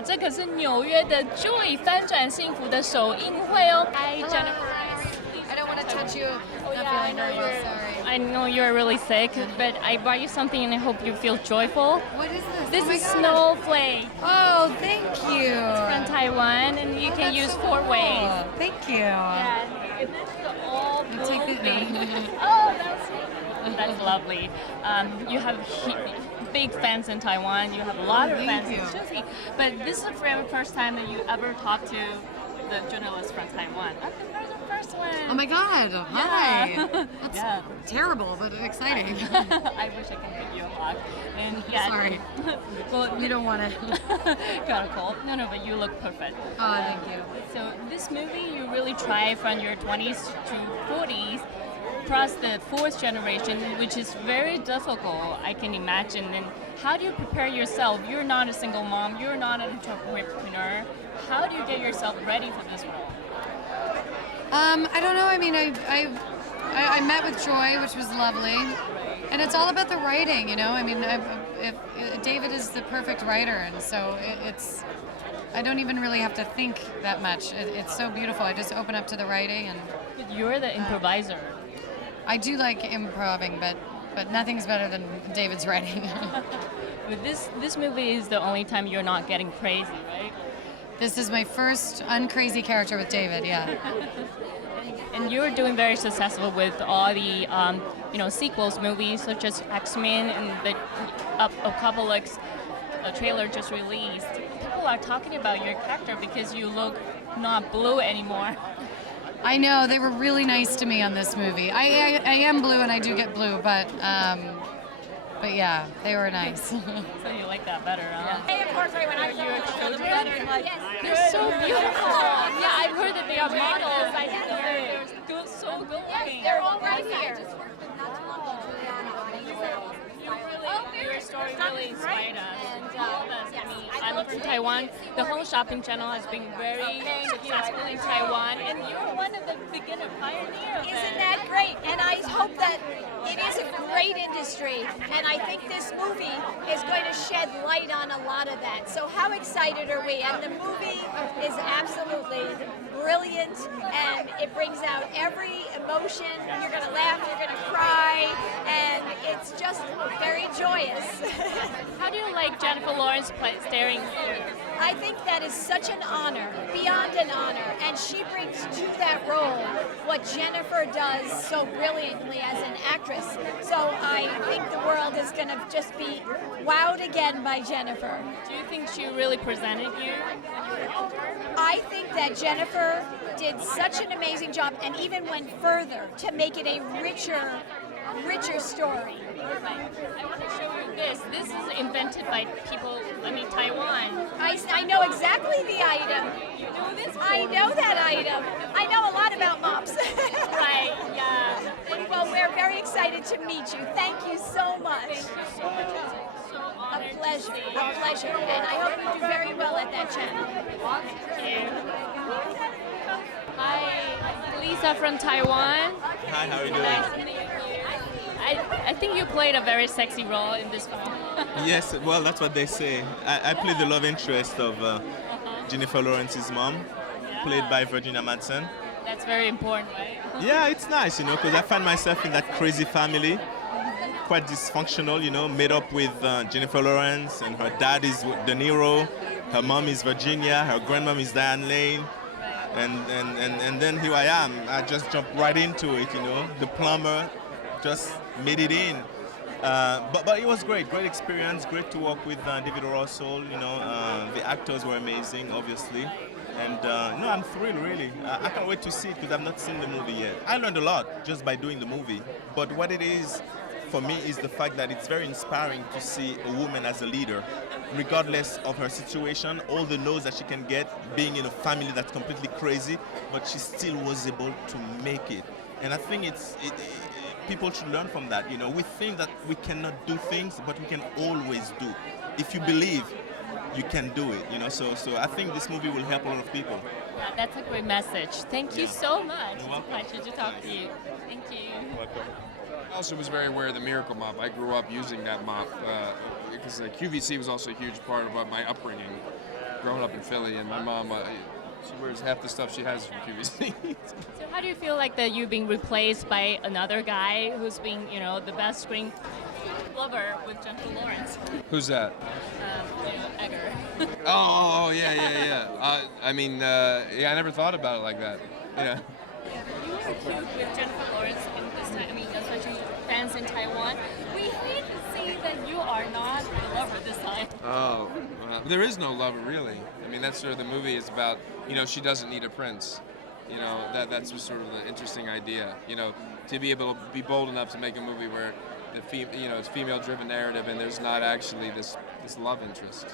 哇，这可是纽约的 Joy 翻转幸福的首映会哦。Hi, Jennifer. I don't want to touch you. Oh Not yeah, I feeling know very well, you're. sorry. I know you're really sick, but I brought you something, and I hope you feel joyful. What is this? This Oh my is God. snowflake Oh, thank you. from Taiwan, and you can use 4 ways. Oh, thank you. Yeah, and this is all You take blue the- thing. Oh, that's lovely. You have big fans in Taiwan. You have a lot of thank fans you. in Sushi. But this is the very first time that you ever talked to the journalist from Taiwan. I think you're the first one. Oh my God. Hi. Yeah. That's Yeah. terrible, but exciting. I wish I could give you a hug. And yeah, Sorry. well, You don't want to. got a cold. No, but you look perfect. Oh, thank you. So this movie, you really try from your 20s to 40s, across the 4th generation, which is very difficult, I can imagine. And how do you prepare yourself? You're not a single mom. You're not an entrepreneur. How do you get yourself ready for this role? I don't know. I mean, I met with Joy, which was lovely, and it's all about the writing, you know. I mean, David is the perfect writer, and so it's. I don't even really have to think that much. It's so beautiful. I just open up to the writing, and You're the improviser. I do like improving, but nothing's better than David's writing. But this movie is the only time you're not getting crazy, right? This is my first uncrazy character with David. Yeah. And you're doing very successful with all the sequels movies such as X-Men and the Apocalypse trailer just released. People are talking about your character because you look not blue anymore. I know, they were really nice to me on this movie. I am blue and I do get blue, but yeah, they were nice. So you like that better, huh? Hey, of course, right when I saw Your the children? yes. They're so beautiful. Yeah, I've heard that they are models. I think they're good, so good looking. They're all right I here. just worked with not too long ago, Juliana. Your story really inspired us. All of us. I mean, I live in Taiwan. The home shopping channel has been very successful in Taiwan, and you're one of the beginner pioneers. Isn't that great? And I hope that it is a great industry, and I think this movie is going to shed light on a lot of that. So how excited are we? And the movie is absolutely brilliant, and it brings out every emotion. You're going to laugh, you're going to cry, and it's just very joyous. How do you like Jennifer Lawrence staring here? I think that is such an honor, beyond an honor, and she brings to that role what Jennifer does so brilliantly as an actress. So I think the world is going to just be wowed again by Jennifer. Do you think she really presented you? I think that Jennifer did such an amazing job and even went further to make it a richer story. I want to show you this. This is invented by people, Taiwan. I know exactly the item. You know this? I know that item. I know a lot about mops. Right, yeah. Well, we're very excited to meet you. Thank you so much. Thank you so much. I'm so honored A to pleasure, see a pleasure. And I hope you do very well at that channel. you. Hi, Lisa from Taiwan. Hi, how are you doing? Nice to meet you. I think you played a very sexy role in this film. Yes, well, that's what they say. I played the love interest of Jennifer Lawrence's mom, played by Virginia Madsen. That's very important, right? Yeah, it's nice, because I find myself in that crazy family, quite dysfunctional, made up with Jennifer Lawrence, and her dad is De Niro, her mom is Virginia, her grandmom is Diane Lane, and then here I am. I just jumped right into it, the plumber, just made it in. But it was great experience, great to work with David Russell, the actors were amazing, obviously. And I'm thrilled, really. I can't wait to see it because I've not seen the movie yet. I learned a lot just by doing the movie. But what it is for me is the fact that it's very inspiring to see a woman as a leader, regardless of her situation, all the no's that she can get, being in a family that's completely crazy, but she still was able to make it. And I think people should learn from that. We think that we cannot do things, but we can always do. If you believe, you can do it. So I think this movie will help a lot of people. Yeah, that's a great message. Thank you so much. You're welcome. It's a pleasure to talk to you. Thank you. Welcome. I also was very aware of the Miracle Mop. I grew up using that mop because QVC was also a huge part of my upbringing. growing up in Philly, and my mom, she wears half the stuff she has from QVC. So how do you feel like that you're being replaced by another guy who's being, the best screen lover with Jennifer Lawrence? Who's that? Edgar. Oh, yeah. I never thought about it like that. Yeah. You were cute with Jennifer Lawrence in this time. Especially fans in Taiwan. We hate to see that you are not the lover this time. Oh, well, there is no lover, really. That's sort of the movie is about, she doesn't need a prince. That's sort of the interesting idea, to be able to be bold enough to make a movie where it's female-driven narrative and there's not actually this love interest.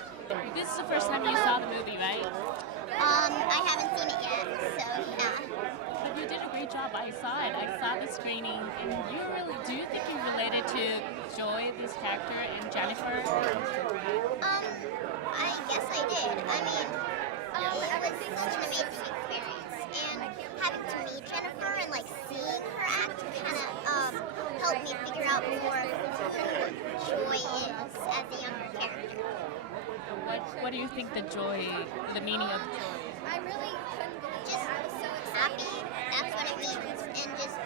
This is the first time you saw the movie, right? I haven't seen it yet, so yeah. But you did a great job. I saw it. I saw the screening, and do you think you related to Joy, this character, and Jennifer? I guess I did. It was such an amazing experience, and having to meet Jennifer and seeing her act kind of helped me figure out more who Joy is as a younger character. What do you think the meaning of joy is? I really couldn't believe just I was so happy. That's what it means, and just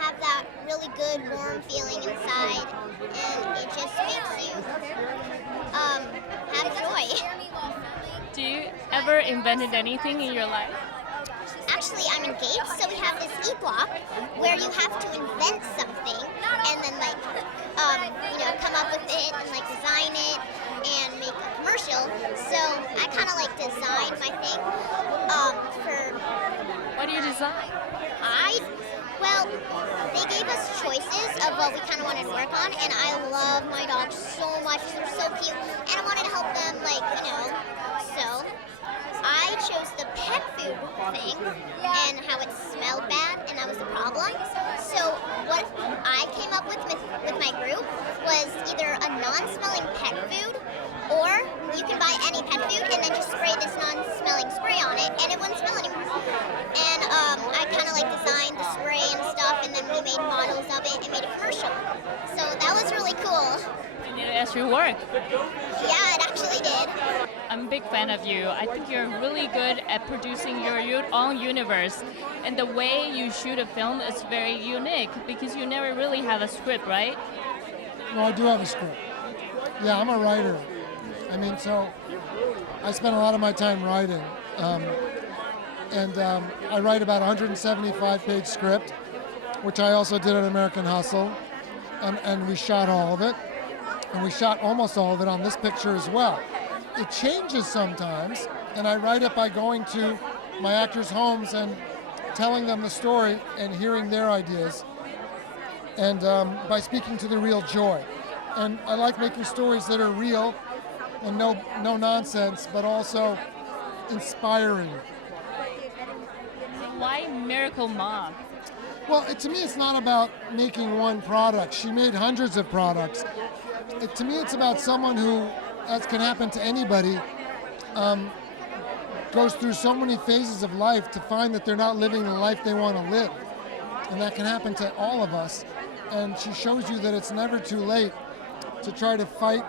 have that really good warm feeling inside, and it just makes you have joy. Do you ever invented anything in your life? Actually, I'm engaged, so we have this e-block where you have to invent something and then come up with it and design it and make a commercial. So I kind of designed my thing for. What do you design? They gave us choices of what we kind of wanted to work on, and I love my dogs so much. They're so cute, and I wanted to help them, so I chose the pet food thing and how it smelled bad, and that was the problem. So what I came up with my group was either a non-smelling pet food, or you can buy any pet food and then just spray this non-smelling spray on it, and it wouldn't smell anymore. And I kind of designed the spray and stuff, and then we made models of it and made a commercial. So that was really cool. And it actually worked. Yeah, it actually did. I'm a big fan of you. I think you're really good at producing your own universe. And the way you shoot a film is very unique because you never really have a script, right? No, I do have a script. Yeah, I'm a writer. So I spend a lot of my time writing. I write about a 175-page script, which I also did on American Hustle. And we shot all of it. And we shot almost all of it on this picture as well. It changes sometimes, and I write it by going to my actors' homes and telling them the story and hearing their ideas, and by speaking to the real Joy. And I like making stories that are real and no nonsense, but also inspiring. Why Miracle Mom? Well, to me, it's not about making one product. She made hundreds of products. To me, it's about someone who, as can happen to anybody, goes through so many phases of life to find that they're not living the life they want to live. And that can happen to all of us. And she shows you that it's never too late to try to fight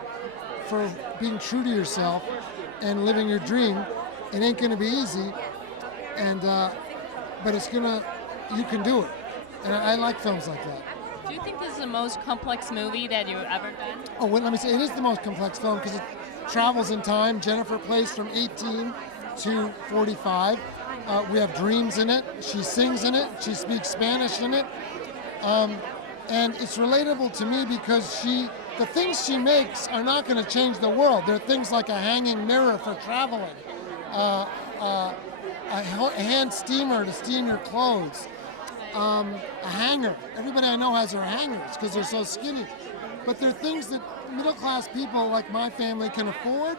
for being true to yourself and living your dream. It ain't going to be easy, but you can do it. And I like films like that. Do you think this is the most complex movie that you've ever done? Oh, well, let me say, it is the most complex film because it travels in time. Jennifer plays from 18 to 45. We have dreams in it. She sings in it. She speaks Spanish in it. And it's relatable to me because the things she makes are not going to change the world. They're things like a hanging mirror for traveling, a hand steamer to steam your clothes, a hanger. Everybody I know has their hangers because they're so skinny. But they're things that middle-class people like my family can afford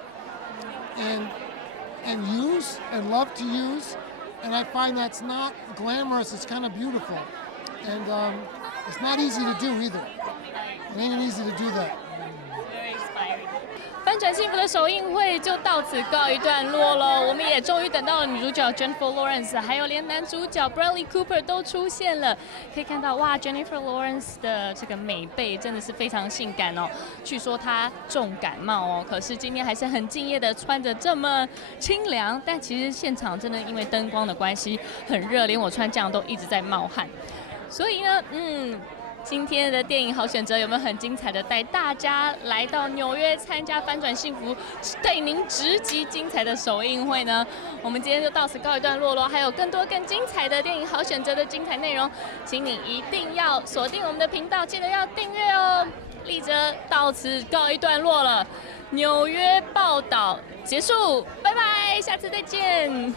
and use and love to use. And I find that's not glamorous, it's kind of beautiful. And it's not easy to do either. It ain't easy to do that. Very inspiring. 翻转幸福的首映会就到此告一段落了，我们也终于等到了女主角 Jennifer Lawrence， 还有连男主角 Bradley Cooper 都出现了。可以看到，哇 ，Jennifer Lawrence 的这个美背真的是非常性感哦。据说她重感冒哦，可是今天还是很敬业的，穿着这么清凉。但其实现场真的因为灯光的关系很热，连我穿这样都一直在冒汗。所以呢，今天的电影好选择有没有很精彩的带大家来到纽约参加翻转幸福，带您直击精彩的首映会呢？我们今天就到此告一段落咯，还有更多更精彩的电影好选择的精彩内容，请你一定要锁定我们的频道，记得要订阅哦。立喆到此告一段落了，纽约报道结束，拜拜，下次再见。